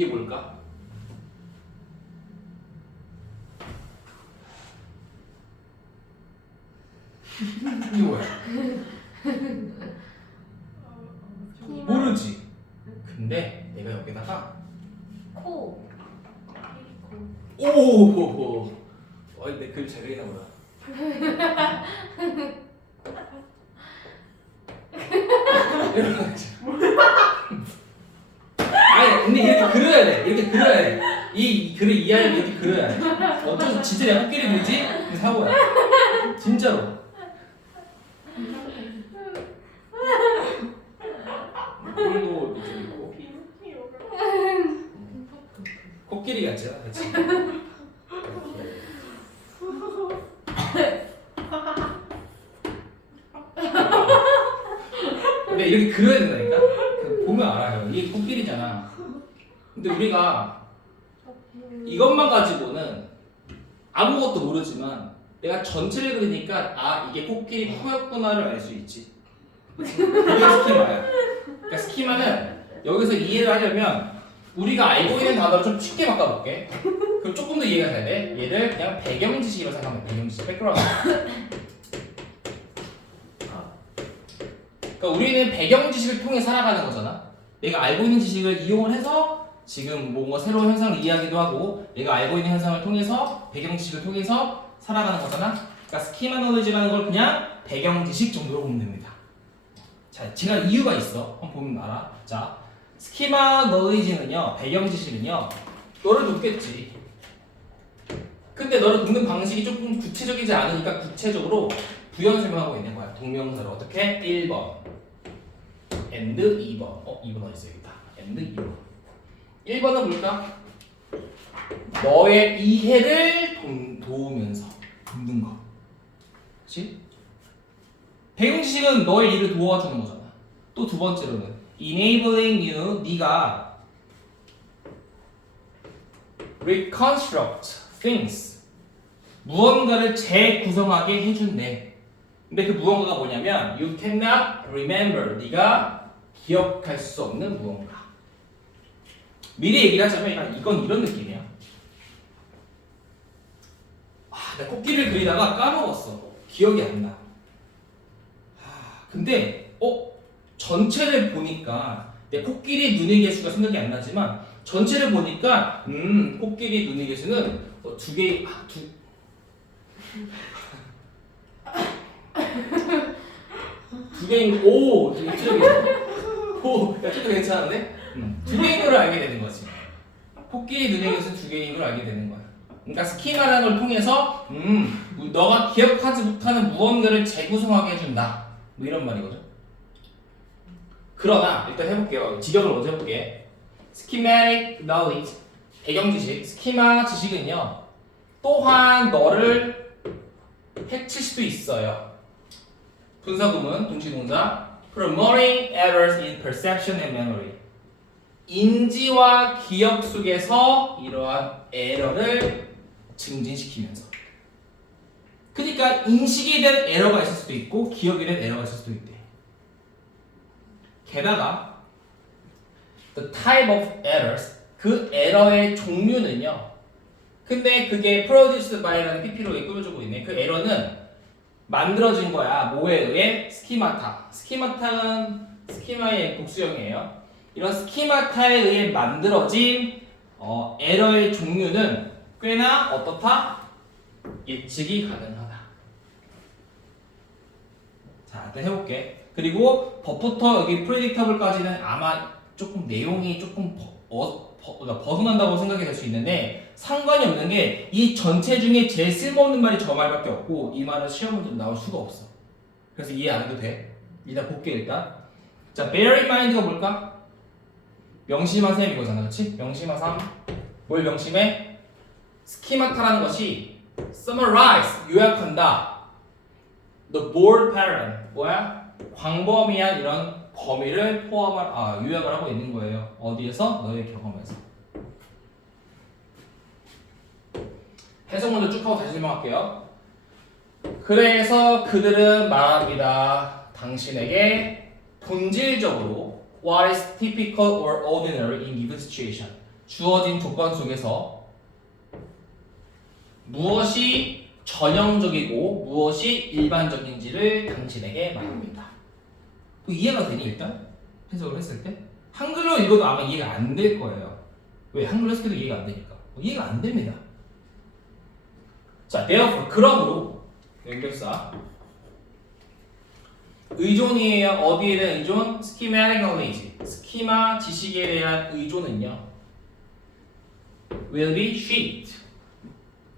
이게 뭘까? 이게 뭐야? 모르지. 근데 내가 여기다가 코. 오호호. 내 글 잘 그리나 보다. 아니 근데 이렇게 그려야 돼. 이렇게 그려야 돼. 이 글을 이해하려면 이렇게 그려야 돼. 어쩌면 진짜 내가 코끼리 그리지? 이 사고야. 진짜로. 오늘도 이렇게 있고. 코끼리 같지? 그렇지? 근데 이렇게 그려야 된다니까? 보면 알아요. 이게 코끼리잖아. 근데 우리가 이것만 가지고는 아무것도 모르지만 내가 전체를 그리니까 아 이게 코끼리 코였구나를 알 수 있지. 그게 스키마야. 그러니까 스키마는 여기서 이해를 하려면 우리가 알고 있는 단어를 좀 쉽게 바꿔볼게. 그럼 조금 더 이해가 돼야 돼. 얘를 그냥 배경 지식으로 생각하면 배경지식, 백그라운드. 그러니까 우리는 배경 지식을 통해 살아가는 거잖아. 내가 알고 있는 지식을 이용을 해서 지금 뭔가 새로운 현상을 이해하기도 하고 내가 알고 있는 현상을 통해서 배경 지식을 통해서 살아가는 거잖아. 그러니까 스키마 노리지라는 걸 그냥 배경 지식 정도로 보면 됩니다. 자, 제가 이유가 있어. 한번 보면 알아. 자, 스키마 노리지는요, 배경 지식은요, 너를 돕겠지. 근데 너를 돕는 방식이 조금 구체적이지 않으니까 구체적으로 부연 설명하고 있는 거야. 동명사로 어떻게? 1번 and 2번. 2번 어디 있어? 여기다. and 2번. 1번은 뭘까? 너의 이해를 도우면서 돕는 거. 그렇지? 배경 지식은 너의 일을 도와주는 거잖아. 또 두 번째로는 enabling you, 네가 reconstruct things, 무언가를 재구성하게 해준대. 근데 그 무언가가 뭐냐면 you cannot remember, 네가 기억할 수 없는 무언가. 미리 얘기를 하자면 이건 이런 느낌이야. 내가 코끼리를 그리다가 까먹었어. 기억이 안 나. 근데 전체를 보니까 내 코끼리 눈의 개수가 생각이 안 나지만 전체를 보니까 코끼리 눈의 개수는 두 개인 오 좀 괜찮은데? 두 개인 걸 알게 되는 거지. 코끼리 눈의 개수 두 개인 걸 알게 되는 거야. 그러니까 스키마라는 걸 통해서 너가 기억하지 못하는 무언가를 재구성하게 해준다. 뭐 이런 말이거든. 그러나 일단 해볼게요. 직역을 먼저 해볼게. Schematic knowledge, 배경 지식, 스키마 지식은요, 또한 너를 해칠 수도 있어요. 분사구문, 동시동사. Promoting errors in perception and memory. 인지와 기억 속에서 이러한 에러를 증진시키면서. 그러니까 인식에 대한 에러가 있을 수도 있고 기억에 대한 에러가 있을 수도 있대. 게다가 the type of errors, 그 에러의 종류는요. 근데 그게 produced by라는 PP로 꾸며주고 있네. 그 에러는 만들어진 거야. 뭐에 의해? 스키마타. 스키마타는 스키마의 복수형이에요. 이런 스키마타에 의해 만들어진 에러의 종류는 꽤나 어떻다? 예측이 가능하다. 자, 일단 해볼게. 그리고 법부터 여기 predictable까지는 아마 조금 내용이 조금 벗어난다고 생각이 될 수 있는데 상관이 없는 게 이 전체 중에 제일 쓸모없는 말이 저 말밖에 없고 이 말은 시험 문제로 나올 수가 없어. 그래서 이해 안 해도 돼. 일단 볼게 일단. 자, bear in mind가 뭘까? 명심하셈 이거잖아, 그렇지? 명심하삼. 뭘 명심해? 스키마타라는 것이 summarize, 요약한다. The board pattern, 뭐야? 광범위한 이런 범위를 요약을 하고 있는 거예요. 어디에서? 너의 경험에서. 해석 먼저 쭉 하고 다시 설명할게요. 그래서 그들은 말합니다. 당신에게 본질적으로 What is typical or ordinary in given situation? 주어진 조건 속에서 무엇이 전형적이고 무엇이 일반적인지를 당신에게 말합니다. 이해가 되니 일단? 해석을 했을 때? 한글로 읽어도 아마 이해가 안 될 거예요. 왜? 한글로 했을 때도 이해가 안 되니까. 이해가 안 됩니다. 자, therefore, 그러므로 연결사 의존이에요. 어디에 대한 의존? schematic knowledge. 스키마 지식에 대한 의존은요. will be shaped.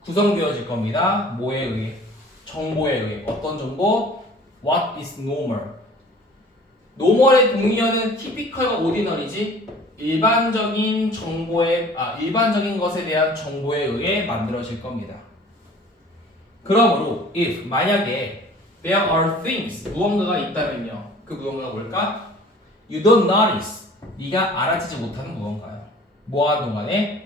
구성되어질 겁니다. 뭐에 의해? 정보에 의해. 어떤 정보? What is normal? 노멀의 동의어는 typical과 ordinary지 일반적인 일반적인 것에 대한 정보에 의해 만들어질 겁니다. 그러므로 if 만약에 there are things 무언가가 있다면요. 그 무언가가 뭘까? You don't notice. 네가 알아채지 못하는 무언가요. 뭐하는 동안에?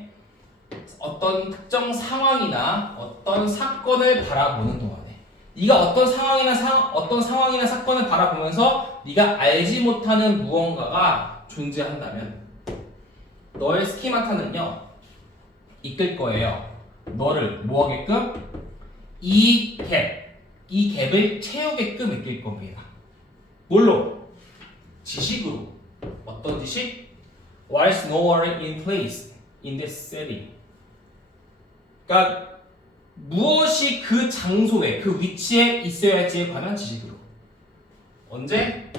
어떤 특정 상황이나 어떤 사건을 바라보는 동안에 네가 어떤 상황이나 사건을 바라보면서 네가 알지 못하는 무언가가 존재한다면 너의 스키마타는요 이끌 거예요. 너를 뭐 하게끔? 이 갭을 채우게끔 이끌 겁니다. 뭘로? 지식으로. 어떤 지식? Why is nowhere in place in this setting? 그러니까 무엇이 그 장소에, 그 위치에 있어야 할지에 관한 지식으로. 언제?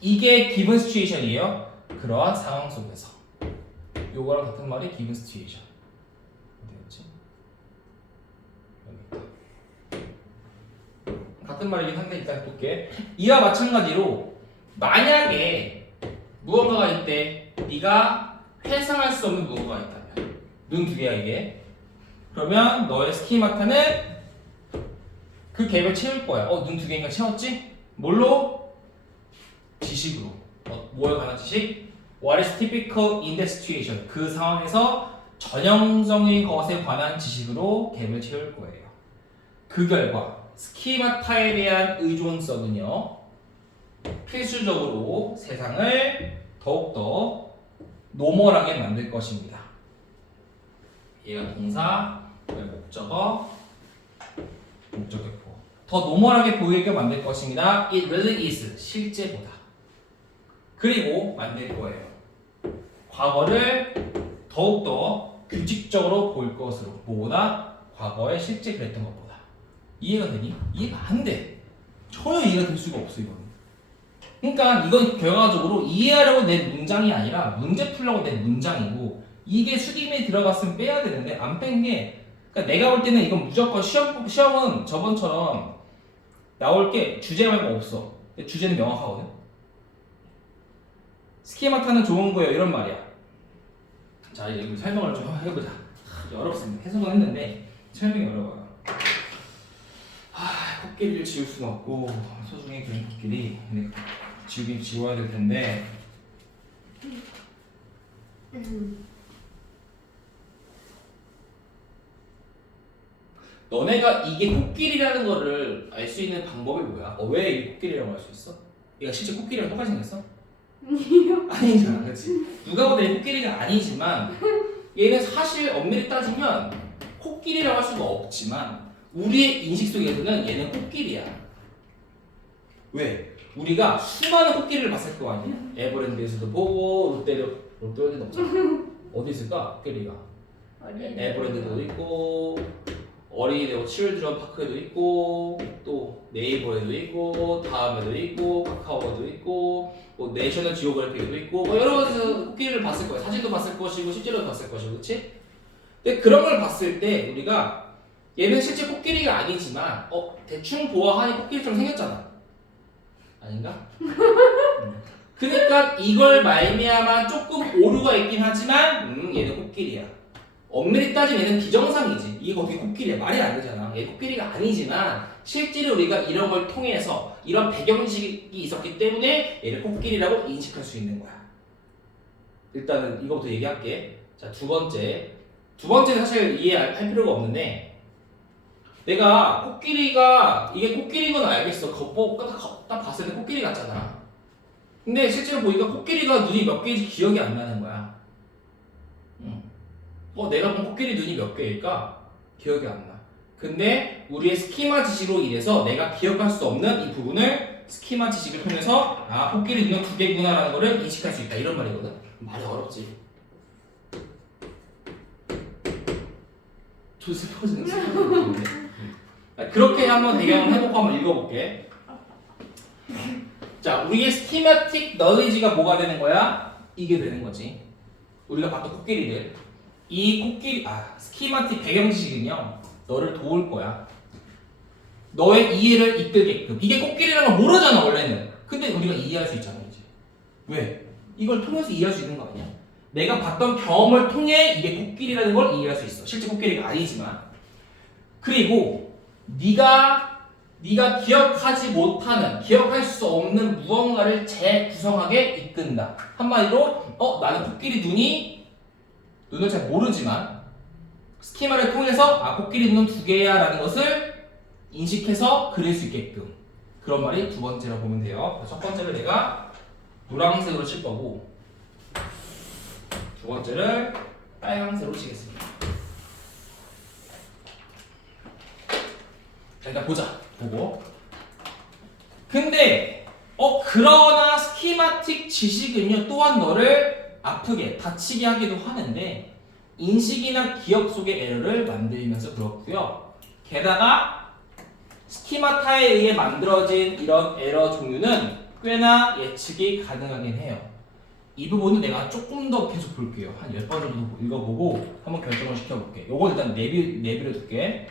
이게 given situation이에요. 그러한 상황 속에서. 요거랑 같은 말이 given situation. 어디였지? 여기 있다. 같은 말이긴 한데 일단 볼게. 이와 마찬가지로 만약에 무언가가 있대. 네가 회상할 수 없는 무언가가 있다면 눈 두 개야 이게. 그러면 너의 스키마타는 그 갭을 채울 거야. 눈 두 개인가 채웠지? 뭘로? 지식으로. 뭐에 관한 지식? What is typical in that situation? 그 상황에서 전형적인 것에 관한 지식으로 갭을 채울 거예요. 그 결과 스키마타에 대한 의존성은요. 필수적으로 세상을 더욱더 노멀하게 만들 것입니다. 얘가 동사, 목적어, 목적격보. 더 노멀하게 보이게 만들 것입니다. It really is. 실제보다. 그리고 만들 거예요. 과거를 더욱더 규칙적으로 볼 것으로. 뭐보다? 과거에 실제 그랬던 것보다. 이해가 되니? 이해가 안 돼. 전혀 이해가 될 수가 없어 이건. 그러니까 이건 결과적으로 이해하려고 낸 문장이 아니라 문제 풀려고 낸 문장이고 이게 수렴에 들어갔으면 빼야 되는데 안 뺀 게 그러니까 내가 볼 때는 이건 무조건 시험은 저번처럼 나올 게 주제 말고 없어. 주제는 명확하거든. 스키마타는 좋은 거예요 이런 말이야. 자 이제 설명을 좀 해보자. 어렵습니다. 해석은 했는데 설명이 어려워요. 코끼리를 지울 수는 없고 소중히 그린 코끼리 지워야 될 텐데 너네가 이게 코끼리라는 거를 알 수 있는 방법이 뭐야? 왜 이게 코끼리라고 할 수 있어? 얘가 실제 코끼리랑 똑같이 생겼어? 아니잖아, 그렇지? 누가 봐도 얘 코끼리가 아니지만 얘는 사실 엄밀히 따지면 코끼리라고 할 수가 없지만 우리의 인식 속에서는 얘는 코끼리야. 왜? 우리가 수많은 코끼리를 봤을 거 아니야? 에버랜드에서도 보고 롯데월드는 없잖아. 어디 있을까? 코끼리가 에버랜드도 있고 어린이대 칠드런 파크에도 있고 또 네이버에도 있고 다음에도 있고 카카오에도 있고 뭐 내셔널 지오그래픽에도 있고 뭐 여러 가지 코끼리를 봤을 거야. 사진도 봤을 것이고 실제로도 봤을 것이고 그렇지? 근데 그런 걸 봤을 때 우리가 얘는 실제 코끼리가 아니지만 대충 보아하니 코끼리처럼 생겼잖아. 아닌가? 그러니까 이걸 말미암아 조금 오류가 있긴 하지만 얘는 코끼리야. 엄밀히 따지면 얘는 비정상이지. 이게 어떻게 코끼리야? 말이 안 되잖아. 얘 코끼리가 아니지만 실제로 우리가 이런 걸 통해서 이런 배경지식이 있었기 때문에 얘를 코끼리라고 인식할 수 있는 거야. 일단은 이거부터 얘기할게. 자, 두 번째는 사실 이해할 필요가 없는데 내가 코끼리가 이게 코끼리인 건 알겠어. 딱 봤을 때 코끼리 같잖아. 근데 실제로 보니까 코끼리가 눈이 몇 개인지 기억이 안 나는 거야. 내가 본 코끼리 눈이 몇 개일까? 기억이 안 나. 근데 우리의 스키마 지식으로 인해서 내가 기억할 수 없는 이 부분을 스키마 지식을 통해서 코끼리 눈은 2개구나라는 거를 인식할 수 있다. 이런 말이거든. 말이 어렵지. 좀 슬퍼지는 느낌인데. 그렇게 한번 배경을 해보고 한번 읽어볼게. 자, 우리의 스키마틱 너리지가 뭐가 되는 거야? 이게 되는 거지. 우리가 봤던 코끼리들. 이 코끼리, 스키마틱 배경 지식은요, 너를 도울 거야. 너의 이해를 이끌게끔. 이게 코끼리라는 걸 모르잖아, 원래는. 근데 우리가 이해할 수 있잖아, 이제. 왜? 이걸 통해서 이해할 수 있는 거 아니야? 내가 봤던 경험을 통해 이게 코끼리라는 걸 이해할 수 있어. 실제 코끼리가 아니지만. 그리고 네가 기억하지 못하는, 기억할 수 없는 무언가를 재구성하게 이끈다. 한마디로 나는 코끼리 눈을 잘 모르지만 스키마를 통해서 코끼리 눈은 2개야 라는 것을 인식해서 그릴 수 있게끔. 그런 말이 두 번째라고 보면 돼요. 첫 번째를 내가 노란색으로 칠 거고 두 번째를 빨간색으로 치겠습니다. 자, 일단 보자. 보고. 근데 그러나 스키마틱 지식은요 또한 너를 아프게 다치게 하기도 하는데 인식이나 기억 속의 에러를 만들면서 그렇고요. 게다가 스키마타에 의해 만들어진 이런 에러 종류는 꽤나 예측이 가능하긴 해요. 이 부분은 내가 조금 더 계속 볼게요. 한 10번 정도 읽어보고 한번 결정을 시켜볼게. 요거 일단 내비를 둘게.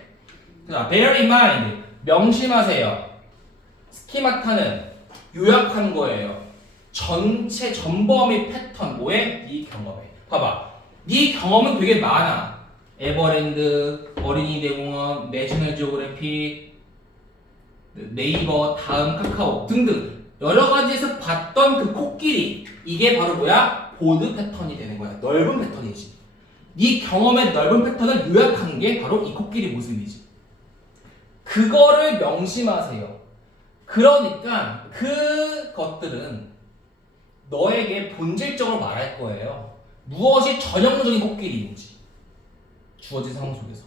자, bear in mind. 명심하세요. 스키마타는 요약한 거예요. 전체 전범위 패턴 뭐에? 네 경험에. 봐봐. 네 경험은 되게 많아. 에버랜드, 어린이 대공원, 내셔널 지오그래픽, 네이버, 다음 카카오 등등 여러 가지에서 봤던 그 코끼리. 이게 바로 뭐야? 보드 패턴이 되는 거야. 넓은 패턴이지. 네 경험의 넓은 패턴을 요약한 게 바로 이 코끼리 모습이지. 그거를 명심하세요. 그러니까 그것들은 너에게 본질적으로 말할 거예요. 무엇이 전형적인 코끼리인지. 주어진 상황 속에서.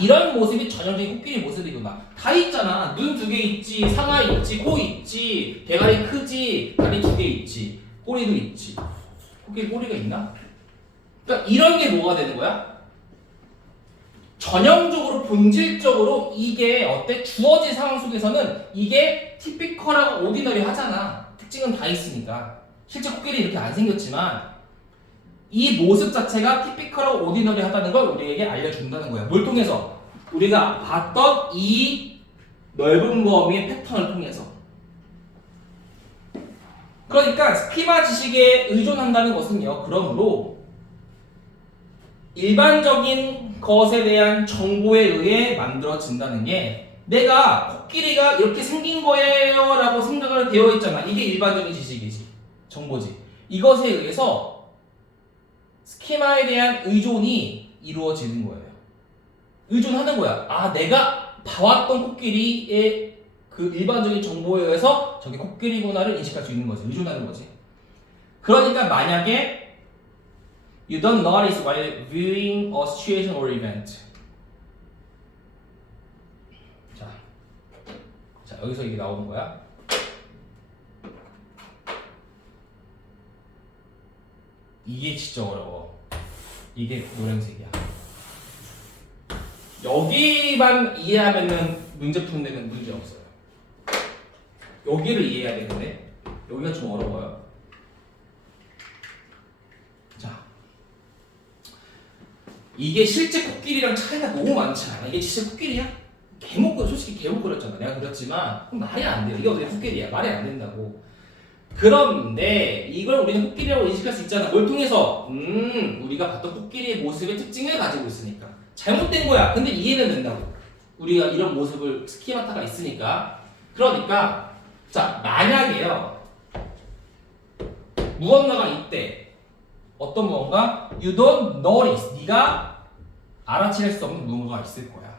이런 모습이 전형적인 코끼리 모습이구나. 다 있잖아. 눈 2개 있지, 상아 있지, 코 있지, 대가리 크지, 다리 2개 있지, 꼬리도 있지. 코끼리 꼬리가 있나? 그러니까 이런 게 뭐가 되는 거야? 전형적으로 본질적으로 이게 어때? 주어진 상황 속에서는 이게 티피컬하고 오디너리 하잖아. 특징은 다 있으니까. 실제 코끼리 이렇게 안 생겼지만 이 모습 자체가 티피컬하고 오디너리 하다는 걸 우리에게 알려준다는 거야. 뭘 통해서? 우리가 봤던 이 넓은 범위의 패턴을 통해서. 그러니까 스키마 지식에 의존한다는 것은요. 그러므로 일반적인 것에 대한 정보에 의해 만들어진다는 게 내가 코끼리가 이렇게 생긴 거예요 라고 생각을 되어 있잖아. 이게 일반적인 지식이지. 정보지. 이것에 의해서 스키마에 대한 의존이 이루어지는 거예요. 의존하는 거야. 내가 봐왔던 코끼리의 그 일반적인 정보에 의해서 저게 코끼리구나를 인식할 수 있는 거지. 의존하는 거지. 그러니까 만약에 You don't notice while viewing a situation or event. 자, 여기서 이게 나오는 거야. 이게 진짜 어려워. 이게 노란색이야. 여기만 이해하면은 문제 푸는데는 문제 없어요. 여기를 이해해야 되는데 여기가 좀 어려워요. 이게 실제 코끼리랑 차이가 너무 많지 않아? 이게 진짜 코끼리야? 솔직히 개목거렸잖아. 내가 그랬지만 말이 안 돼요. 이게 어떻게 코끼리야? 말이 안 된다고. 그런데 이걸 우리는 코끼리라고 인식할 수 있잖아. 뭘 통해서? 우리가 봤던 코끼리의 모습의 특징을 가지고 있으니까. 잘못된 거야. 근데 이해는 된다고. 우리가 이런 모습을 스키마타가 있으니까. 그러니까 자, 만약에요. 무언가가 있대. 어떤 무언가? You don't notice. 네가 알아챌 수 없는 무언가가 있을 거야.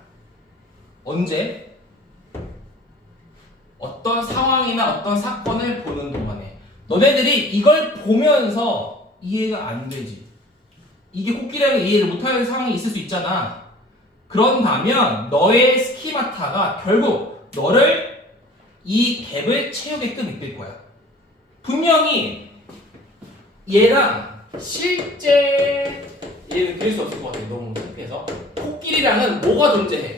언제? 어떤 상황이나 어떤 사건을 보는 동안에. 너네들이 이걸 보면서 이해가 안 되지. 이게 코끼리라고 이해를 못하는 상황이 있을 수 있잖아. 그런다면 너의 스키마타가 결국 너를 이 갭을 채우게끔 이끌 거야. 분명히 얘랑 실제 얘는 그릴 수 없을 것 같아. 너무 창피해서. 코끼리랑은 뭐가 존재해?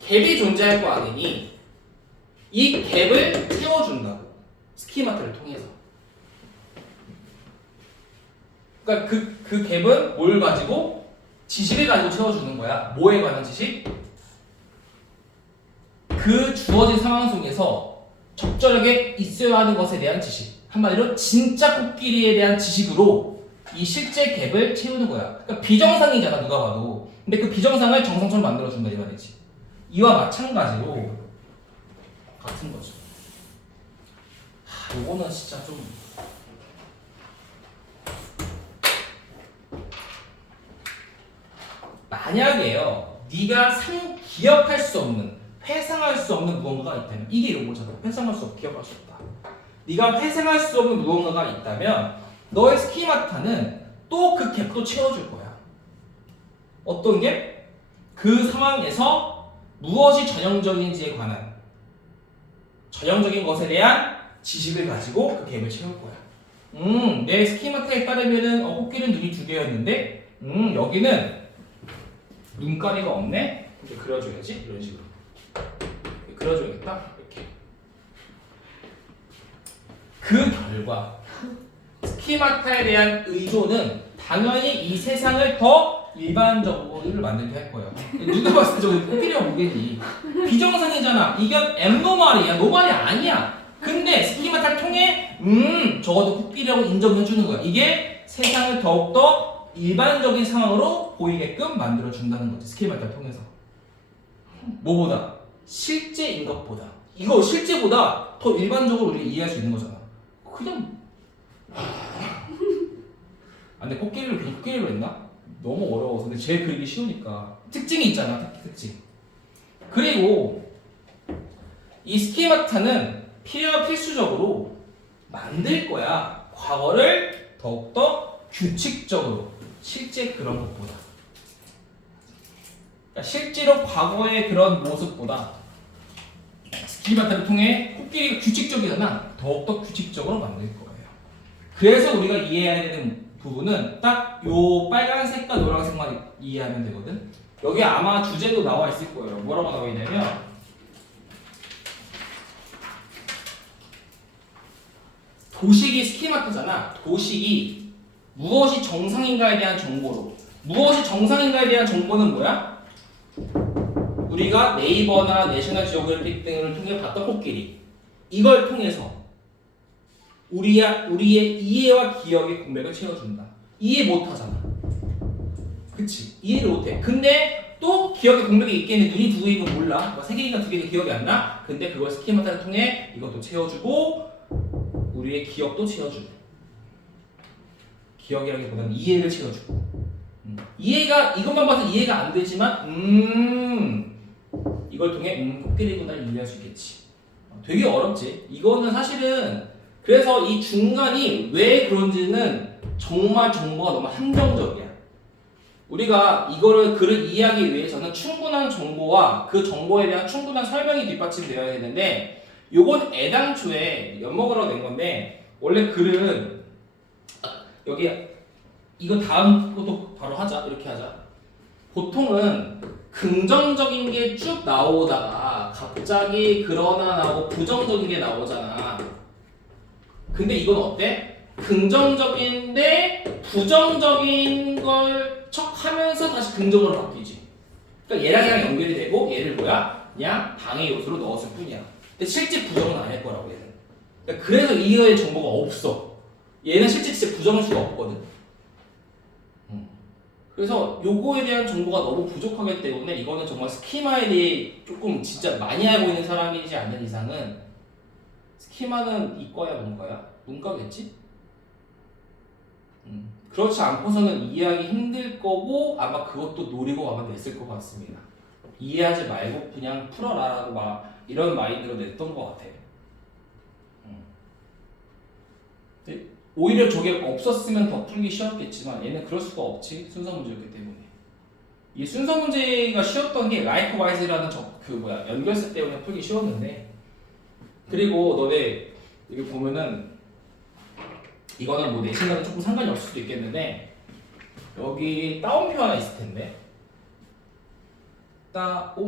갭이 존재할 거 아니니 이 갭을 채워준다고. 스키마타를 통해서. 그러니까 그 갭은 뭘 가지고? 지식을 가지고 채워주는 거야. 뭐에 관한 지식? 그 주어진 상황 속에서 적절하게 있어야 하는 것에 대한 지식. 한마디로 진짜 코끼리에 대한 지식으로 이 실제 갭을 채우는 거야. 그러니까 비정상이잖아, 누가 봐도. 근데 그 비정상을 정상처럼 만들어준다 이 말이지. 이와 마찬가지로 같은 거죠. 요거는 진짜 좀 만약에요, 네가 기억할 수 없는, 회상할 수 없는 무언가가 있다면 이게 이런 거잖아. 회상할 수 없고 기억할 수 없다. 네가 회상할 수 없는 무언가가 있다면 너의 스키마타는 또 그 갭도 채워줄 거야. 어떤 게? 그 상황에서 무엇이 전형적인지에 관한 전형적인 것에 대한 지식을 가지고 그 갭을 채울 거야. 내 스키마타에 따르면은 코끼리는 눈이 두 개였는데 여기는 눈가리가 없네? 이렇게 그려줘야지. 이런 식으로 그려줘야겠다. 이렇게. 그 결과 스키마타에 대한 의존은 당연히 이 세상을 더 일반적으로 만들게 할 거예요. 누가 봤을 때 저거 코끼리가 뭐겠니? 비정상이잖아. 이건 앱노말이야. 노말이 아니야. 근데 스키마타를 통해 적어도 코끼리라고 인정해주는 거야. 이게 세상을 더욱더 일반적인 상황으로 보이게끔 만들어준다는 거지. 스키마타를 통해서. 뭐보다? 실제인 것보다. 이거 실제보다 더 일반적으로 우리가 이해할 수 있는 거잖아. 그냥 근데 코끼리를 그냥 코끼리로 했나? 너무 어려워서. 근데 제일 그리기 쉬우니까. 특징이 있잖아. 특징. 그리고 이 스키마타는 필수적으로 만들 거야. 과거를 더욱더 규칙적으로. 실제 그런 것보다. 그러니까 실제로 과거의 그런 모습보다 스키마타를 통해 코끼리가 규칙적이잖아. 더욱더 규칙적으로 만들 거예요. 그래서 우리가 이해해야 되는 부분은 딱 요 빨간색과 노란색만 이해하면 되거든. 여기 아마 주제도 나와 있을 거예요. 뭐라고 나와 있냐면 도식이 스키마타잖아. 도식이 무엇이 정상인가에 대한 정보로. 무엇이 정상인가에 대한 정보는 뭐야? 우리가 네이버나 내셔널 지오그래픽 등을 통해 봤던 코끼리. 이걸 통해서 우리의 이해와 기억의 공백을 채워준다. 이해 못하잖아. 그치? 이해를 못해. 근데 또 기억의 공백이 있겠네. 눈이 두 개인 건 몰라. 뭐 세 개인가 두 개인가 기억이 안 나. 근데 그걸 스키마타를 통해 이것도 채워주고 우리의 기억도 채워주고. 기억이라기보다는 이해를 채워주고. 이해가 이것만 봐서 이해가 안 되지만 이걸 통해 코끼리구나를 이해할 수 있겠지. 되게 어렵지. 이거는 사실은 그래서 이 중간이 왜 그런지는 정말 정보가 너무 한정적이야. 우리가 이거를 글을 이해하기 위해서는 충분한 정보와 그 정보에 대한 충분한 설명이 뒷받침되어야 되는데 요건 애당초에 엿먹으러 낸 건데 원래 글은 여기 이거 다음 것도 바로 하자. 이렇게 하자. 보통은 긍정적인 게 쭉 나오다가 갑자기 그러나 나오고 부정적인 게 나오잖아. 근데 이건 어때? 긍정적인데 부정적인 걸 척하면서 다시 긍정으로 바뀌지. 그러니까 얘랑 연결이 되고 얘를 뭐야? 그냥 방해 요소로 넣었을 뿐이야. 근데 실제 부정은 아닐 거라고 얘는. 그러니까 그래서 이거의 정보가 없어. 얘는 실제 진짜 부정할 수가 없거든. 그래서 요거에 대한 정보가 너무 부족하기 때문에 이거는 정말 스키마에 대해 조금 진짜 많이 알고 있는 사람이지 않는 이상은 스키마는 이과야 문과야? 문과겠지? 그렇지 않고서는 이해하기 힘들 거고 아마 그것도 노리고 아마 냈을 것 같습니다. 이해하지 말고 그냥 풀어라라고 막 이런 마인드로 냈던 것 같아. 오히려 저게 없었으면 더 풀기 쉬웠겠지만 얘는 그럴 수가 없지. 순서 문제였기 때문에. 이 순서 문제가 쉬웠던 게 likewise라는 연결세 때문에 풀기 쉬웠는데, 그리고 너네 여기 보면은 이거는 뭐 내신과는 조금 상관이 없을 수도 있겠는데 여기 따옴표 하나 있을 텐데, 따옴표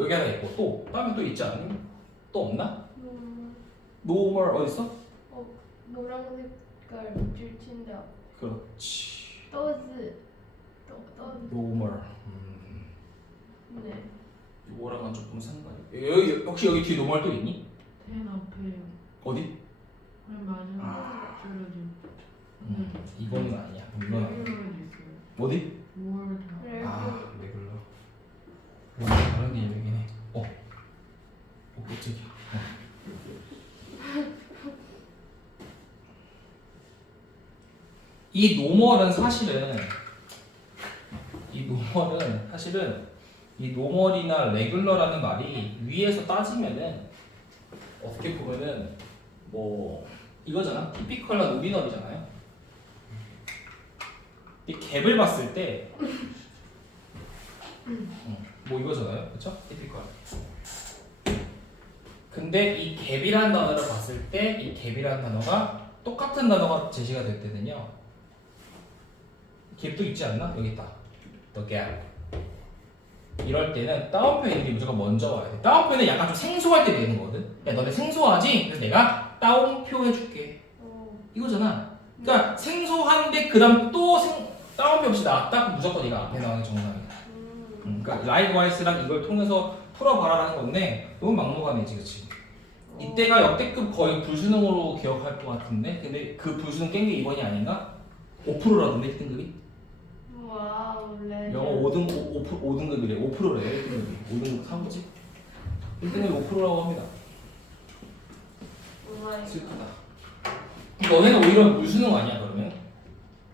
여기 하나 있고 또 다음에 또 있지 않니? 또 없나? normal 어디 있어? 노란 색깔 밑줄 친다. 그렇지. 떠즈. normal. 네. 이거랑은 조금 상관이. 여기 혹시 여기 뒤에 normal 또 있니? 된 앞에요. 어디? 그럼 맞아. 줄여진. 이거는 아니야. 이건 아니야. 있어요. 어디? 뭘 다. 아, 레귤러. 다른 게 얘기긴 해. 깜짝이야. 이 노멀은 사실은 이 노멀이나 레귤러라는 말이 위에서 따지면은 어떻게 보면은 뭐 이거잖아. 티피컬과 노미널이잖아요. 이 갭을 봤을 때 뭐 이거잖아요. 그렇죠? 티피컬. 근데 이 갭이라는 단어를 봤을 때 이 갭이라는 단어가 똑같은 단어가 제시가 될 때는요. 갭도 있지 않나? 여기 있다. The gap. 이럴 때는 따옴표 있는 게 무조건 먼저 와야 돼. 따옴표는 약간 좀 생소할 때 되는 거거든. 야, 너네 생소하지? 그래서 내가 따옴표 해줄게. 이거잖아. 그러니까 생소한데 그다음 또 따옴표 없이 나왔다? 무조건 이거 앞에 나오는 게 정상이야. 그러니까 likewise랑 이걸 통해서 풀어봐라라는 건데 너무 막무가내지, 그렇지? 이때가 역대급 거의 불수능으로 기억할 것 같은데, 근데 그 불수능 깬 게 이번이 아닌가? 5%라던데 1등급이? 와우, 레. 영어 5등급이래. 5%래. 1등급이. 5등급 사고지? 1등급이 5%라고 합니다. 슬프다. 너네는 오히려 물수능 아니야 그러면?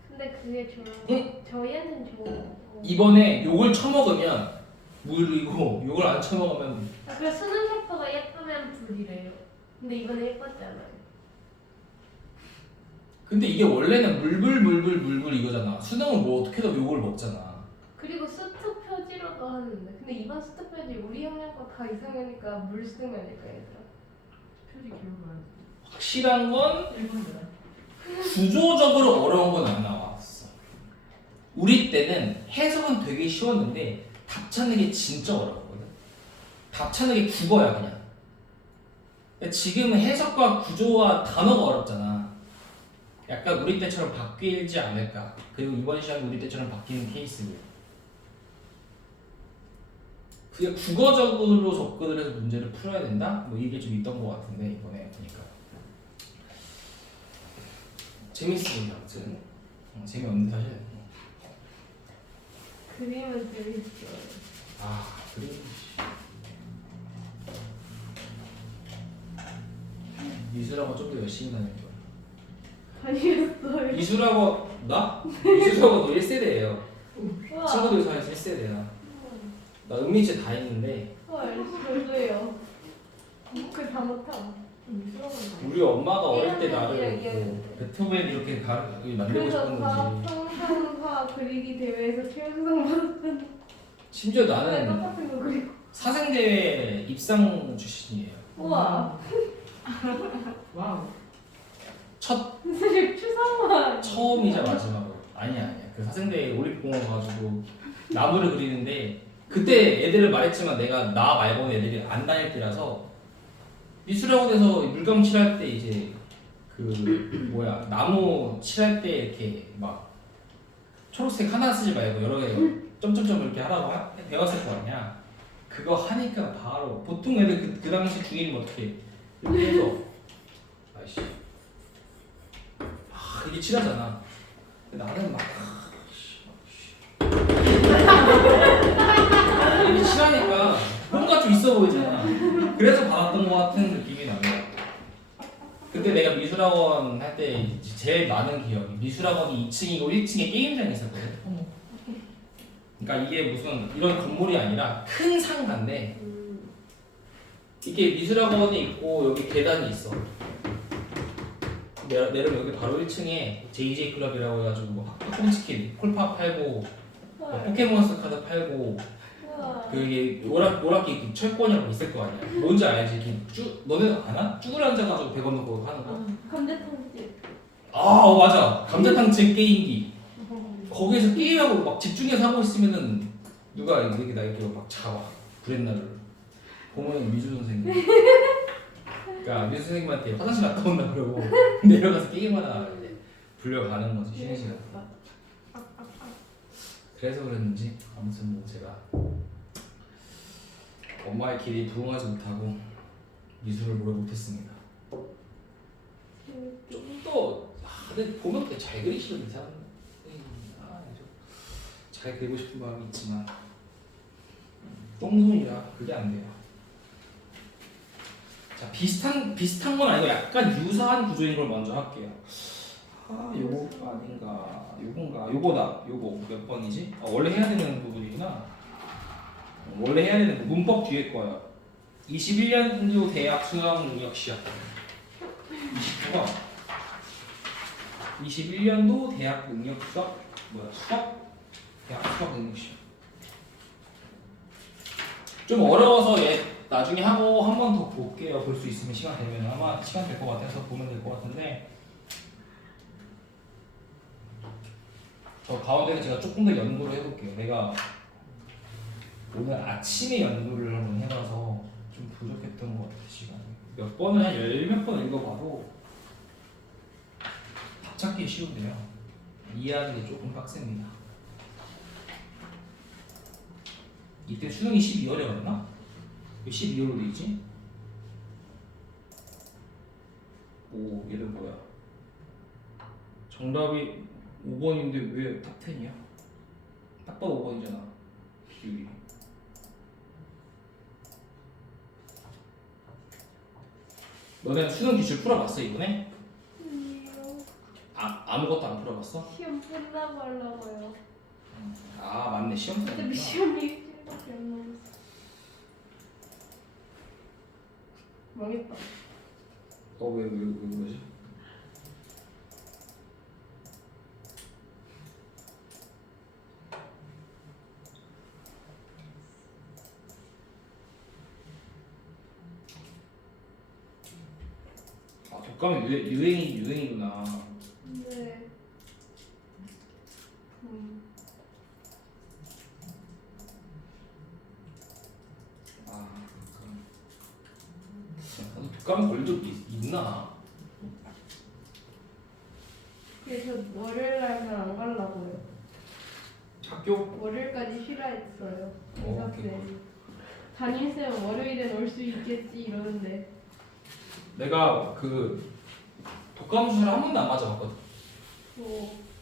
근데 그게 좋은. 응? 저희한테는 좋은. 이번에 욕을 처먹으면 물이고 욕을 안 처먹으면 그 수능 sek터가 예쁘면 불이래요. 근데 이번에 예뻤잖아요. 근데 이게 원래는 물불 이거잖아. 수능은 뭐 어떻게든 욕을 먹잖아. 그리고 수트 표지로도 하는데. 근데 이번 수트 표지 우리 학년 거 다 이상하니까 물수능 아닐까 얘들아. 표지 기억나요. 확실한 건 1번이라. 구조적으로 어려운 건 안 나왔어. 우리 때는 해석은 되게 쉬웠는데 답 찾는 게 진짜 어려웠거든. 답 찾는 게 국어야 그냥. 그러니까 지금은 해석과 구조와 단어가 어렵잖아. 약간 우리 때처럼 바뀌지 않을까. 그리고 이번 시험이 우리 때처럼 바뀌는 케이스고. 그게 국어적으로 접근을 해서 문제를 풀어야 된다? 뭐 이게 좀 있던 것 같은데 이번에 보니까 재밌습니다. 아무튼 재미없는 사실. 그림은 재밌어요. 아 그래. 미술학원 좀 더 열심히 다닐 거야. 다니겠어요. 미술학원 나? 미술학원도 1세대예요. 우와. 친구들 사이에서 1세대야. 나 은민씨 다 했는데 헐, 저도요. 그다 못하. 우리 엄마가 어릴 때 이런 나를 얘기하는데. 뭐 베토벤 이렇게 만들고 그래서 싶은 과학 건지. 성상화 그리기 대회에서 최우수상 받았던. 심지어 왜 나는 똑같은 거 그리고. 사생대회 입상 출신이에요. 우와. 와우. 첫 사실 추상화. 처음이자 마지막으로. 아니야. 그 사생대회 올림픽공원 가지고 나무를 그리는데 그때 애들을 말했지만 내가 나 말고는 애들이 안 다닐 때라서 미술학원에서 물감 칠할 때 이제 그 뭐야 나무 칠할 때 이렇게 막 초록색 하나 쓰지 말고 여러 개 점점점 이렇게 하라고 배웠을 거 아니야. 그거 하니까 바로 보통 애들 그 당시 중일이면 어떻게 이렇게 해서 아이씨 이게 칠하잖아. 근데 나는 막 이게 칠하니까 뭔가 좀 있어 보이잖아. 그래서 받았던 것 같은 느낌이 납니다. 그때 내가 미술학원 할 때 제일 많은 기억이 미술학원이 2층이고 1층에 게임장이 있었거든. 그러니까 이게 무슨 이런 건물이 아니라 큰 상가인데 이게 미술학원이 있고 여기 계단이 있어. 내려면 여기 바로 1층에 JJ 클럽이라고 해가지고 뭐 팝콘치킨, 콜팝 팔고 뭐 포켓몬스터 카드 팔고 우와. 그 이게 오락기 철권이라고 있을 거 아니야. 뭔지 알지? 이렇게 너네는 아나? 쭈그려 앉아가지고 100원 넣고 하는 거. 감자탕집. 맞아. 감자탕집 게임기. 거기에서 게임하고 막 집중해서 하고 있으면은 누가 이렇게 나 이렇게 막 잡아. 브랜나를 보면 미주 선생님. 그러니까 미주 선생님한테 화장실 갔다 온다 그러고 내려가서 게임하다 이제 불려가는 거지 쉬는 시간. 그래서 그랬는지 아무튼 뭐 제가 엄마의 길이 부응하지 못하고 미술을 오래 못했습니다. 좀 더 근데 보면 잘 그리시던데 사람. 잘 그리고 싶은 마음이 있지만 똥손이라 그게 안 돼요. 자 비슷한 건 아니고 약간 유사한 구조인 걸 먼저 할게요. 요거 아닌가? 요건가? 요거다. 요거 몇 번이지? 원래 해야 되는 부분이구나. 원래 해야 되는 거. 문법 뒤에 거야. 21년도 대학 수학 능력 시험. 29번. 21년도 대학 능력 수학 수학? 대학 수학 능력 시험. 좀 어려워서 나중에 하고 한 번 더 볼게요. 볼 수 있으면 시간 되면 아마 시간 될 것 같아서 보면 될 것 같은데. 저 가운데는 제가 조금 더 연구를 해볼게요. 내가 오늘 아침에 연구를 한번 해봐서 좀 부족했던 것 같아요. 시간이 몇 번을 한 10몇 번 읽어봐도 답 찾기 쉬운데요. 이해하기 조금 빡셉니다. 이때 수능이 12월이었나? 왜 12월로 되지? 얘는 뭐야? 정답이 5번인데 왜 탑 10이야? 딱 봐도 5번이잖아. 비율이. 너네 수능 기출 풀어봤어 이번에? 아무것도 안 풀어봤어? 시험 끝나고 하려고요. 맞네 시험 어차피 때문에. 시험 일주일밖에 안 남았어. 망했다. 왜 그러지? 독감이 유행이구나. 네. 나도 독감 걸린 적 있나? 그래서 월요일 날은 안 가려고요. 학교? 월요일까지 쉬라 했어요. 오케이. 의사쌤. 담임쌤은 월요일엔 올 수 있겠지 이러는데. 내가 그 독감 주사를 한 번도 안 맞아봤거든.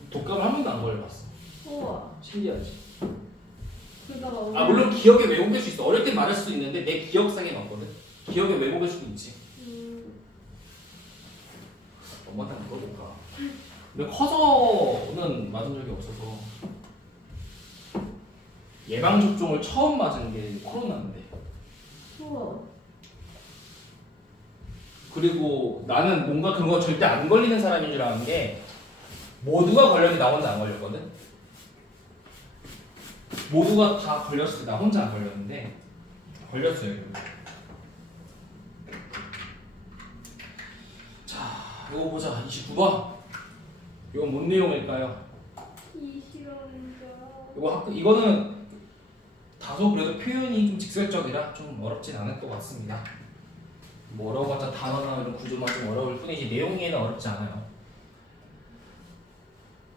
독감을 한 번도 안 걸려봤어. 우와. 신기하지? 그러다가 오늘 물론 기억에 왜곡될 수 있어. 어릴 때 맞을 수도 있는데 내 기억상에 맞거든. 기억에 왜곡될 수도 있지. 엄마한테 물어볼까? 근데 커서는 맞은 적이 없어서 예방 접종을 처음 맞은 게 코로나인데. 우와. 그리고 나는 뭔가 그거 절대 안 걸리는 사람인 줄 아는 게 모두가 걸렸는데 나 혼자 안 걸렸거든. 모두가 다 걸렸을 때 나 혼자 안 걸렸는데 걸렸어요. 자, 이거 보자. 29번. 이건 뭔 내용일까요? 이거는 다소 그래도 표현이 좀 직설적이라 좀 어렵진 않을 것 같습니다. 뭐 어려워봤자 단어나 이런 구조만 좀 어려울 뿐이지 내용에는 어렵지 않아요.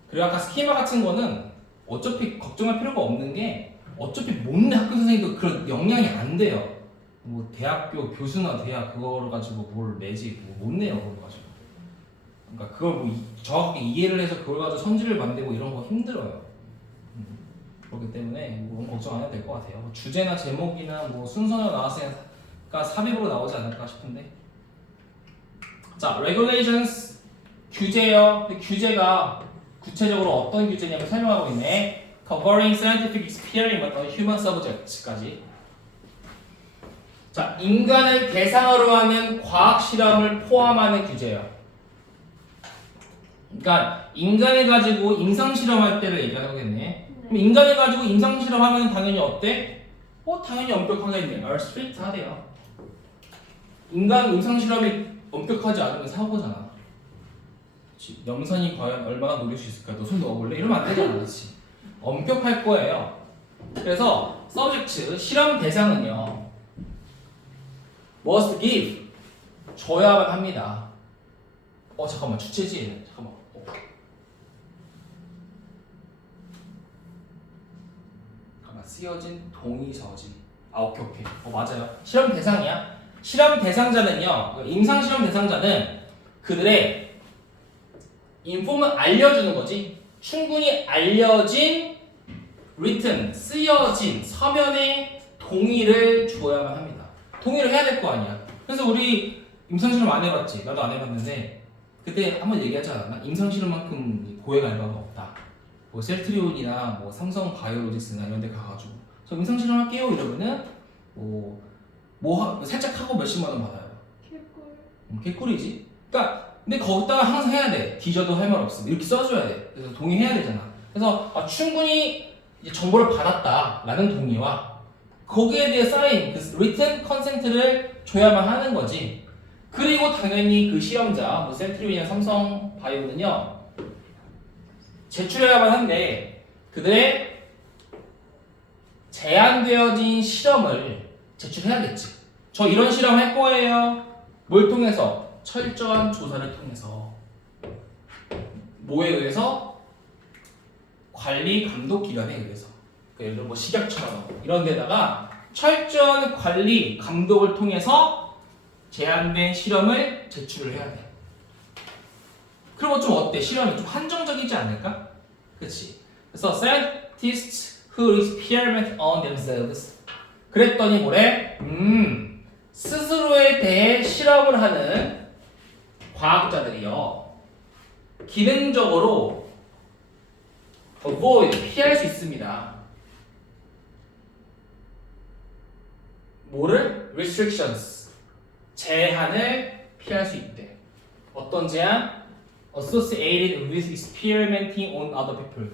그리고 아까 스키마 같은 거는 어차피 걱정할 필요가 없는 게 어차피 모든 학교 선생님도 그런 역량이 안 돼요. 뭐 대학교 교수나 대학 그거를 가지고 뭘 내지 못 내요 그걸 가지고. 그러니까 그걸 뭐 정확하게 이해를 해서 그걸 가지고 선지를 만들고 이런 거 힘들어요. 그렇기 때문에 그건 걱정 안 해도 될 것 같아요. 뭐 주제나 제목이나 뭐 순서나 나왔으니까 삽입으로 나오지 않을까 싶은데. 자, regulations 규제요. 근데 규제가 구체적으로 어떤 규제냐면 설명하고 있네. Covering scientific experiment on human subjects까지. 자, 인간을 대상으로 하는 과학 실험을 포함하는 규제요. 그러니까 인간을 가지고 임상 실험할 때를 얘기하는 거겠네. 그럼 인간을 가지고 임상 실험하면 당연히 어때? 당연히 엄격하겠네. 스트릭트 하대요. 인간 임상 실험이 엄격하지 않으면 사고잖아. 그치? 염산이 과연 얼마나 녹일 수 있을까? 너 손 넣어볼래? 이러면 안 되잖아, 그렇지? 엄격할 거예요. 그래서 subject 실험 대상은요, must give 줘야만 합니다. 잠깐만 주체지. 잠깐만. 쓰여진 동의서지. 오케이. 맞아요. 실험 대상이야. 실험 대상자는요, 임상 실험 대상자는 그들의 인폼을 알려주는 거지. 충분히 알려진 written 쓰여진 서면의 동의를 줘야만 합니다. 동의를 해야 될 거 아니야. 그래서 우리 임상 실험 안 해봤지. 나도 안 해봤는데 그때 한번 얘기하지 않았나? 임상 실험만큼 고액 알바가 없다. 뭐 셀트리온이나 뭐 삼성 바이오로직스나 이런 데 가가지고 저 임상 실험 할게요 이러면은 살짝 하고 몇십만 원 받아요. 개꿀이지. 그러니까 근데 거기다가 항상 해야 돼. 뒤져도 할 말 없음. 이렇게 써줘야 돼. 그래서 동의해야 되잖아. 그래서 충분히 이제 정보를 받았다라는 동의와 거기에 대해 쌓인 그 written consent를 줘야만 하는 거지. 그리고 당연히 그 실험자, 뭐 셀트리온이나 삼성 바이오는요 제출해야만 한데 그들의 제한되어진 실험을 제출해야겠지. 저 이런 실험 할 거예요. 뭘 통해서? 철저한 조사를 통해서. 뭐에 의해서? 관리 감독 기관에 의해서. 예를 들어 뭐 식약처럼 이런 데다가 철저한 관리 감독을 통해서 제한된 실험을 제출을 해야 돼. 그럼 좀 어때? 실험이 좀 한정적이지 않을까? 그치? 그래서 scientists who experiment on themselves 그랬더니 뭐래? 스스로에 대해 실험을 하는 과학자들이요 기능적으로 avoid 피할 수 있습니다. 뭐를? restrictions 제한을 피할 수 있대. 어떤 제한? associated with experimenting on other people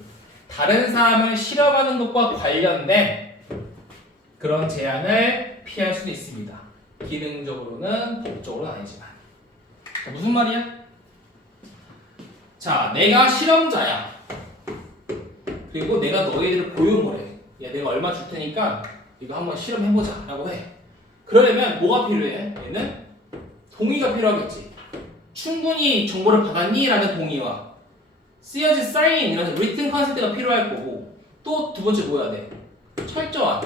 다른 사람을 실험하는 것과 관련된 그런 제한을 피할 수도 있습니다. 기능적으로는 법적으로는 아니지만. 자, 무슨 말이야? 자, 내가 실험자야. 그리고 내가 너희들을 고용 거래. 야, 내가 얼마 줄 테니까 이거 한번 실험해보자 라고 해. 그러려면 뭐가 필요해? 얘는 동의가 필요하겠지. 충분히 정보를 받았니? 라는 동의와 쓰여진 사인 이라는 written consent가 필요할 거고 또 두 번째 뭐 해야 돼? 철저한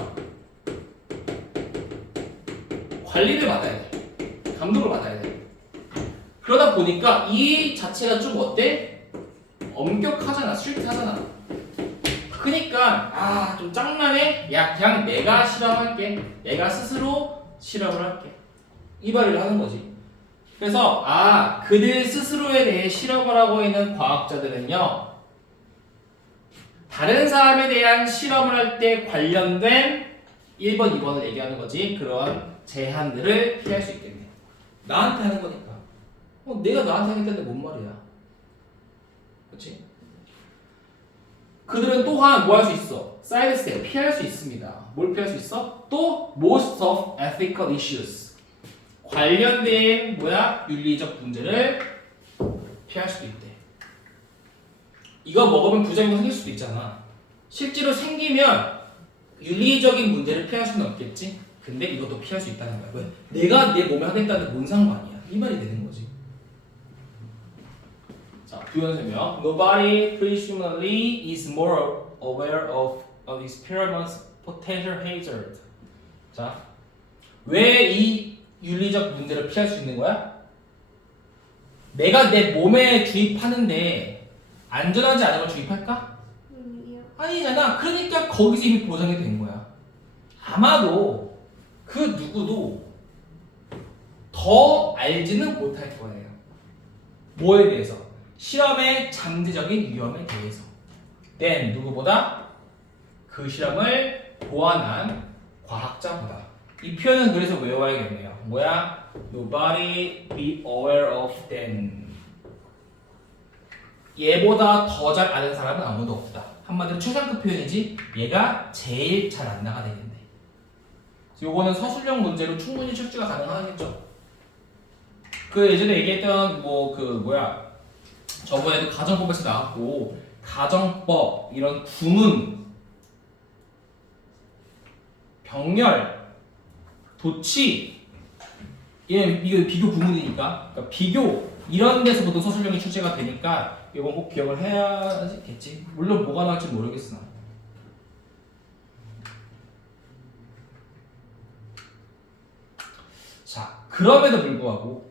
관리를 받아야 돼. 감독을 받아야 돼. 그러다 보니까 이 자체가 좀 어때? 엄격하잖아. 스트릭트하잖아. 그니까 좀 짱나네? 야 그냥 내가 실험할게. 내가 스스로 실험을 할게. 이 말을 하는 거지. 그래서 그들 스스로에 대해 실험을 하고 있는 과학자들은요 다른 사람에 대한 실험을 할 때 관련된 1번, 2번을 얘기하는 거지. 그러한 제한들을 피할 수 있겠네. 나한테 하는 거니까. 내가 나한테 하겠다는데 뭔 말이야. 그렇지? 그들은 또한 뭐 할 수 있어? 사이드 스텝 피할 수 있습니다. 뭘 피할 수 있어? 또 most of ethical issues 관련된 윤리적 문제를 피할 수도 있대. 이거 먹으면 부작용이 생길 수도 있잖아. 실제로 생기면 윤리적인 문제를 피할 수는 없겠지. 근데 이것도 피할 수 있다는 거야. 왜? 내가 내 몸에 하겠다는데 뭔 상관이야. 이 말이 되는 거지. 자, 부연 설명. Nobody presumably is more aware of an experiment's potential hazard. 자, 왜 이 윤리적 문제를 피할 수 있는 거야? 내가 내 몸에 주입하는데 안전하지 않은 걸 주입할까? 아니잖아. 그러니까 거기서 이미 보장이 된 거야. 아마도 그 누구도 더 알지는 못할 거예요. 뭐에 대해서? 실험의 잠재적인 위험에 대해서. then 누구보다? 그 실험을 보완한 과학자보다. 이 표현은 그래서 외워야겠네요. 뭐야? Nobody be aware of them. 얘보다 더 잘 아는 사람은 아무도 없다. 한마디로 최상급 표현이지 얘가 제일 잘 안다가 되겠네. 요거는 서술형 문제로 충분히 출제가 가능하겠죠. 그 예전에 얘기했던 저번에도 가정법에서 나왔고 가정법 이런 구문 병렬 도치 이거 비교 구문이니까 그러니까 비교 이런 데서 보통 서술형이 출제가 되니까 이건 꼭 기억을 해야겠지. 물론 뭐가 나올지 모르겠으나. 자, 그럼에도 불구하고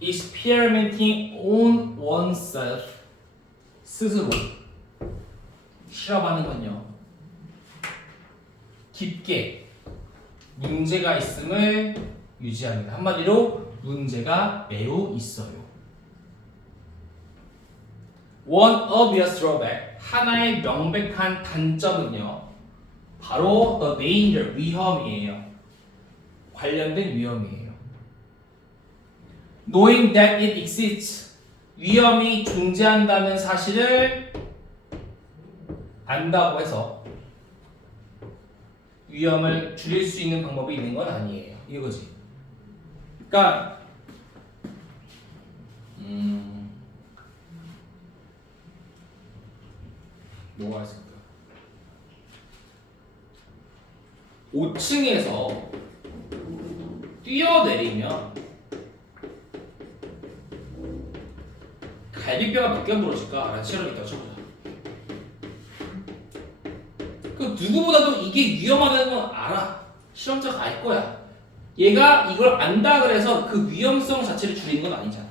experimenting on oneself 스스로 실험하는 건요 깊게 문제가 있음을 유지합니다. 한마디로 문제가 매우 있어요. One obvious drawback 하나의 명백한 단점은요 바로 the danger 위험이에요. 관련된 위험이에요. Knowing that it exists 위험이 존재한다는 사실을 안다고 해서 위험을 줄일 수 있는 방법이 있는 건 아니에요. 이거지. 그러니까 뭐가 있을까? 5층에서 뛰어내리면 갈비뼈가 몇 개가 부러질까? 라는 실험이 있다고 쳐보자. 그 누구보다도 이게 위험하다는 건 알아. 실험자가 알 거야. 얘가 이걸 안다 그래서 그 위험성 자체를 줄이는 건 아니잖아.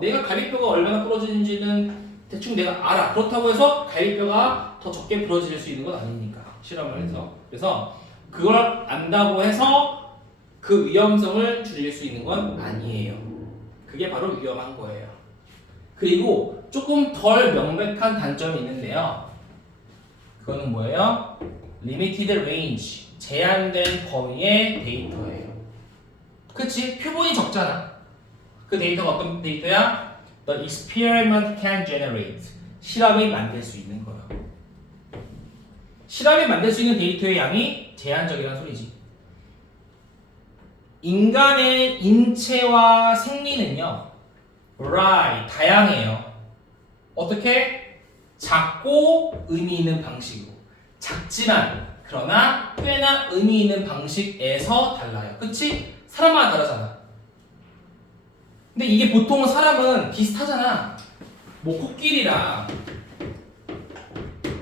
내가 갈비뼈가 얼마나 부러지는지는 대충 내가 알아. 그렇다고 해서 갈비뼈가 더 적게 부러질 수 있는 건 아니니까 실험을 해서. 그래서 그걸 안다고 해서 그 위험성을 줄일 수 있는 건 아니에요. 그게 바로 위험한 거예요. 그리고 조금 덜 명백한 단점이 있는데요. 그거는 뭐예요? Limited range, 제한된 범위의 데이터예요. 그치? 표본이 적잖아. 그 데이터가 어떤 데이터야? The experiment can generate, 실험이 만들 수 있는 거예요. 실험이 만들 수 있는 데이터의 양이 제한적이라는 소리지. 인간의 인체와 생리는요 variety, 다양해요. 어떻게? 작고 의미 있는 방식으로. 작지만 그러나 꽤나 의미 있는 방식에서 달라요. 그치? 사람마다 다르잖아. 근데 이게 보통 사람은 비슷하잖아. 뭐 코끼리랑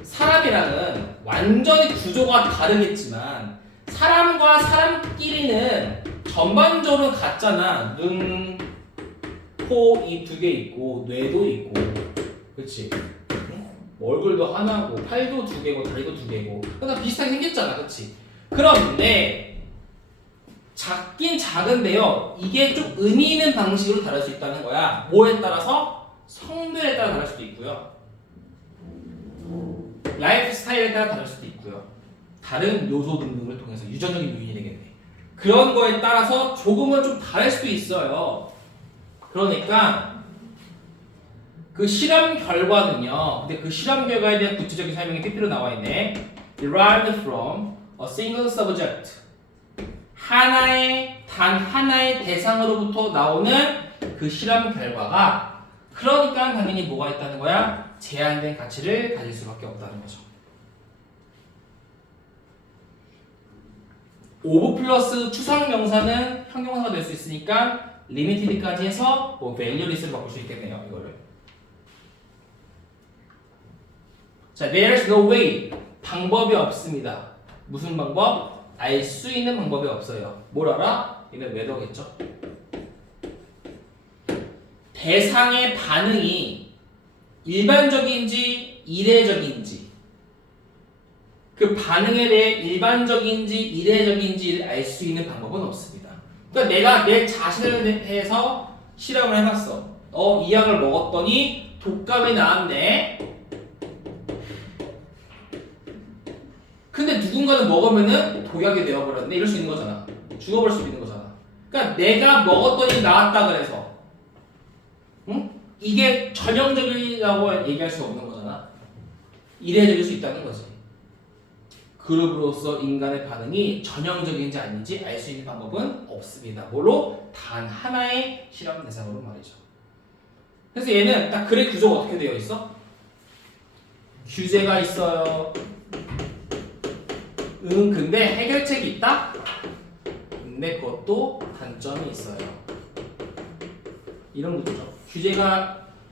사람이랑은 완전히 구조가 다르겠지만 사람과 사람끼리는 전반적으로 같잖아. 눈, 코, 입 2개 있고 뇌도 있고 그치? 얼굴도 하나고 팔도 2개고 다리도 2개고 다 비슷하게 생겼잖아. 그치? 그런데 작긴 작은데요 이게 좀 의미 있는 방식으로 다를 수 있다는 거야. 뭐에 따라서? 성별에 따라 다를 수도 있고요 라이프 스타일에 따라 다를 수도 있고요 다른 요소 등등을 통해서 유전적인 요인이 되겠네. 그런 거에 따라서 조금은 좀 다를 수도 있어요. 그러니까 그 실험 결과는요. 근데 그 실험 결과에 대한 구체적인 설명이 PPT로 나와 있네. Derived from a single subject. 단 하나의 대상으로부터 나오는 그 실험 결과가 그러니까 당연히 뭐가 있다는 거야? 제한된 가치를 가질 수밖에 없다는 거죠. 오브 플러스 추상명사는 형용사가 될 수 있으니까 limited까지 해서 valueless를 바꿀 수 있겠네요. 이거를. 자, there's no way. 방법이 없습니다. 무슨 방법? 알 수 있는 방법이 없어요. 뭘 알아? 이게 웨더겠죠? 대상의 반응이 일반적인지 이례적인지 그 반응에 대해 일반적인지 이례적인지를 알 수 있는 방법은 없습니다. 그러니까 내가 내 자신을 대해서 실험을 해봤어. 이 약을 먹었더니 독감이 나왔네. 근데 누군가는 먹으면은 독약이 되어버렸네. 이럴 수 있는 거잖아. 죽어버릴 수 있는 거잖아. 그러니까 내가 먹었더니 나았다 그래서 이게 전형적이라고 얘기할 수 없는 거잖아. 이례적일 수 있다는 거지. 그룹으로서 인간의 반응이 전형적인지 아닌지 알 수 있는 방법은 없습니다. 뭘로? 단 하나의 실험 대상으로 말이죠. 그래서 얘는 딱 글의 구조가 어떻게 되어 있어? 규제가 있어요. 근데 해결책이 있다? 근데 그것도 단점이 있어요. 이런 구조죠.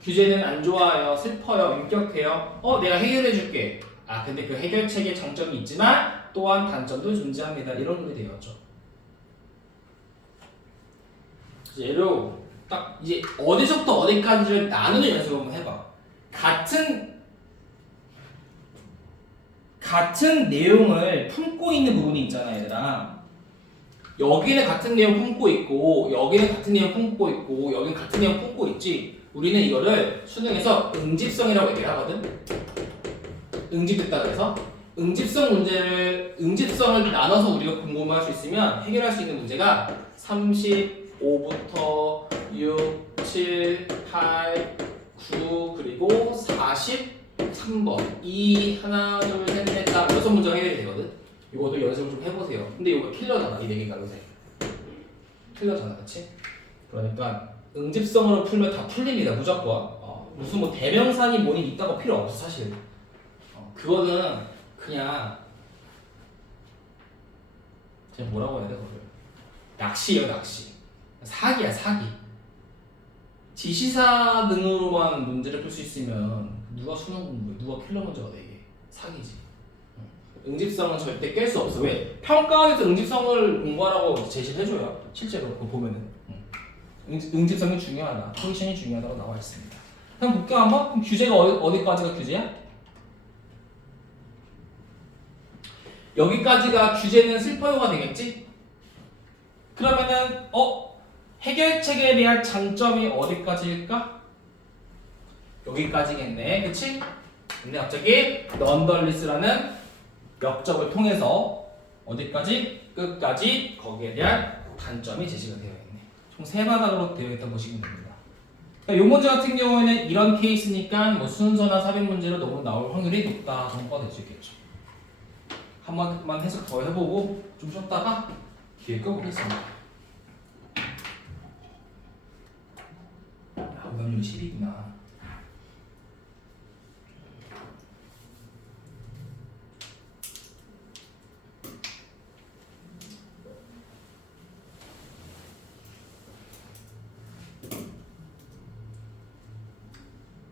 규제는 안 좋아요, 슬퍼요, 엄격해요. 내가 해결해 줄게. 근데 그 해결책에 장점이 있지만 또한 단점도 존재합니다. 이런 글이 되었죠. 예로 딱 이제 어디서부터 어디까지를 나누는 연습을 한번 해봐. 같은 내용을 품고 있는 부분이 있잖아, 얘들아. 여기는 같은 내용 품고 있고, 여기는 같은 내용 품고 있고, 여기는 같은 내용 품고 있지. 우리는 이거를 수능에서 응집성이라고 얘기를 하거든. 응집됐다 그래서 응집성을 나눠서 우리가 공부할 수 있으면 해결할 수 있는 문제가 35부터 6, 7, 8, 9 그리고 43번 이 하나 둘 셋 넷 다 6문제가 해결이 되거든. 이것도 연습을 좀 해보세요. 근데 이거 킬러잖아. 이 4개가 요새 킬러잖아, 그치? 그러니까 응집성으로 풀면 다 풀립니다, 무조건. 무슨 뭐 대명사니 뭐니 있다고 필요 없어, 사실. 그거는 그냥 뭐라고 해야 돼, 그걸? 낚시예요, 낚시. 사기야, 사기. 지시사 등으로만 문제를 풀 수 있으면 누가 수능 공부해? 누가 킬러 문제가 돼, 이게? 사기지. 응집성은 절대 깰 수 없어. 왜? 평가원에서 응집성을 공부하라고 제시를 해줘요. 실제로 그거 보면은. 응집성이 중요하다. 포지션이 중요하다고 나와 있습니다. 그럼 볼게요, 한번. 그럼 규제가 어디까지가 규제야? 여기까지가 규제는 슬퍼요가 되겠지? 그러면은 해결책에 대한 장점이 어디까지일까? 여기까지겠네, 그치? 근데 갑자기 넌덜리스라는 역적을 통해서 어디까지? 끝까지 거기에 대한 단점이 제시가 되어 있네. 총 3바닥으로 되어 있다고 보시면 됩니다. 그러니까 이 문제 같은 경우에는 이런 케이스니까 뭐 순서나 삽입 문제로 너무 나올 확률이 높다 정도가 될 수 있겠죠. 한 번만 해석 더 해보고 좀 쉬었다가 뒤에 끄보겠습니다. 오감률 10이구나.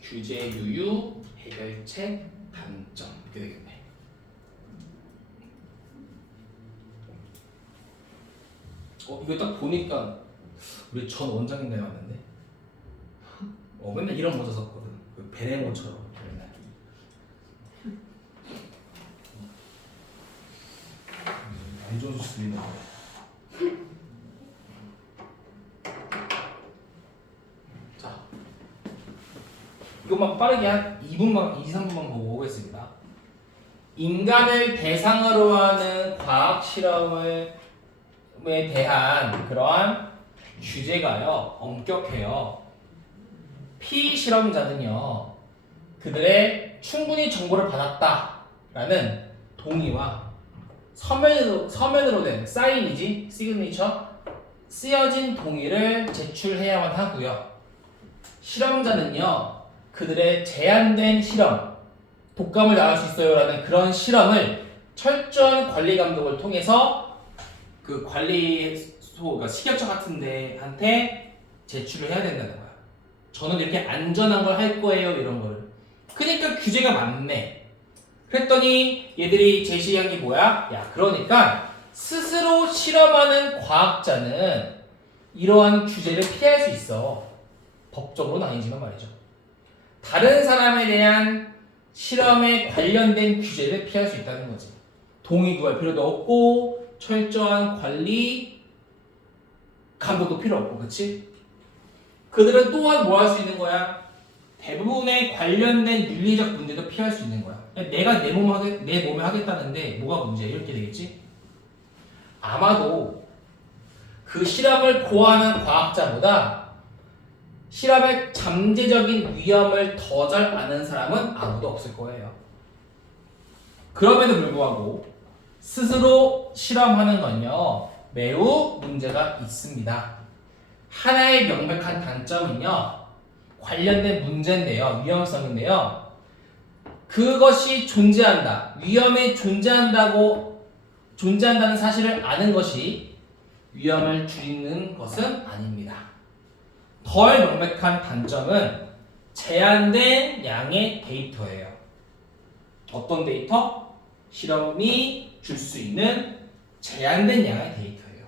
규제 유유, 해결책, 단점 이렇게 되겠네. 이거 딱 보니까 우리 전 원장님 닮았는데. 맨날 이런 모자 썼거든. 그 베레모처럼 맨날. 안 좋은 수술이네. 자, 이것만 빠르게 한 2분만, 2-3분만 보고 오겠습니다. 인간을 대상으로 하는 과학 실험에 대한 그러한 규제가요 엄격해요. 피실험자는요 그들의 충분히 정보를 받았다라는 동의와 서면으로 된 사인이지 시그니처 쓰여진 동의를 제출해야만 하고요. 실험자는요 그들의 제한된 실험 독감을 나을 수 있어요라는 그런 실험을 철저한 관리 감독을 통해서 그 관리소, 그러니까 식약처 같은 데한테 제출을 해야 된다는 거야. 저는 이렇게 안전한 걸 할 거예요, 이런 거를. 그러니까 규제가 많네. 그랬더니 얘들이 제시한 게 뭐야? 야, 그러니까 스스로 실험하는 과학자는 이러한 규제를 피할 수 있어. 법적으로는 아니지만 말이죠. 다른 사람에 대한 실험에 관련된 규제를 피할 수 있다는 거지. 동의 구할 필요도 없고 철저한 관리 감독도 필요 없고, 그치? 그들은 또한 뭐 할 수 있는 거야? 대부분의 관련된 윤리적 문제도 피할 수 있는 거야. 내가 내 몸에 하겠다는데 뭐가 문제야? 이렇게 되겠지? 아마도 그 실험을 고안한 과학자보다 실험의 잠재적인 위험을 더 잘 아는 사람은 아무도 없을 거예요. 그럼에도 불구하고 스스로 실험하는 건요 매우 문제가 있습니다. 하나의 명백한 단점은요 관련된 문제인데요, 위험성인데요. 그것이 존재한다, 위험이 존재한다는 사실을 아는 것이 위험을 줄이는 것은 아닙니다. 덜 명백한 단점은 제한된 양의 데이터예요. 어떤 데이터? 실험이 줄 수 있는 제한된 양의 데이터예요.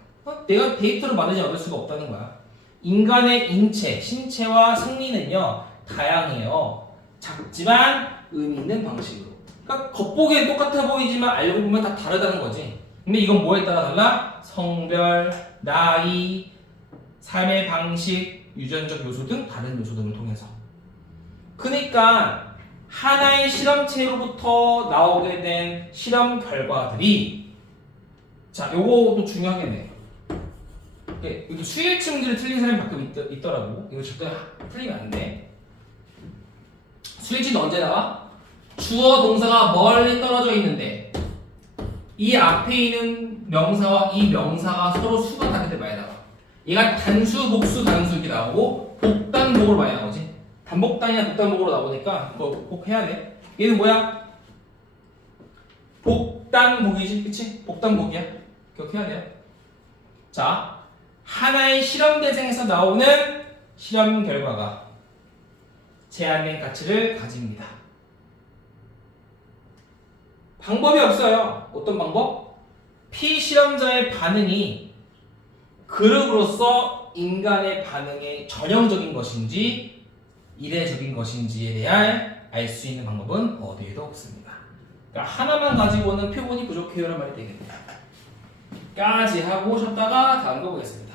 내가 데이터를 많이 얻을 수가 없다는 거야. 인간의 인체, 신체와 생리는요 다양해요. 작지만 의미 있는 방식으로. 그러니까 겉보기엔 똑같아 보이지만 알고 보면 다 다르다는 거지. 근데 이건 뭐에 따라 달라? 성별, 나이, 삶의 방식, 유전적 요소 등 다른 요소 등을 통해서. 그러니까 하나의 실험체로부터 나오게 된 실험 결과들이, 자, 요것도 중요하겠네. 이렇게 수일치문제를 틀린 사람이 가끔 있더라고. 이거 절대 틀리면 안 돼. 수일치는 언제 나와? 주어 동사가 멀리 떨어져 있는데 이 앞에 있는 명사와 이 명사가 서로 수가 다를 때 많이 나와. 얘가 단수, 복수, 단수 이렇게 나오고 복단복으로 많이 나오지. 단복단이나 복단복으로 나오니까 그거 꼭 해야 돼. 얘는 뭐야? 복단복이지, 그치? 복단복이야. 기억해야 돼요. 자, 하나의 실험 대상에서 나오는 실험 결과가 제한된 가치를 가집니다. 방법이 없어요. 어떤 방법? 피실험자의 반응이 그룹으로서 인간의 반응에 전형적인 것인지 이례적인 것인지에 대한 알 수 있는 방법은 어디에도 없습니다. 그러니까 하나만 가지고는 표본이 부족해요라는 말이 되겠네요. 까지 하고 쉬었다가 다음 거 보겠습니다.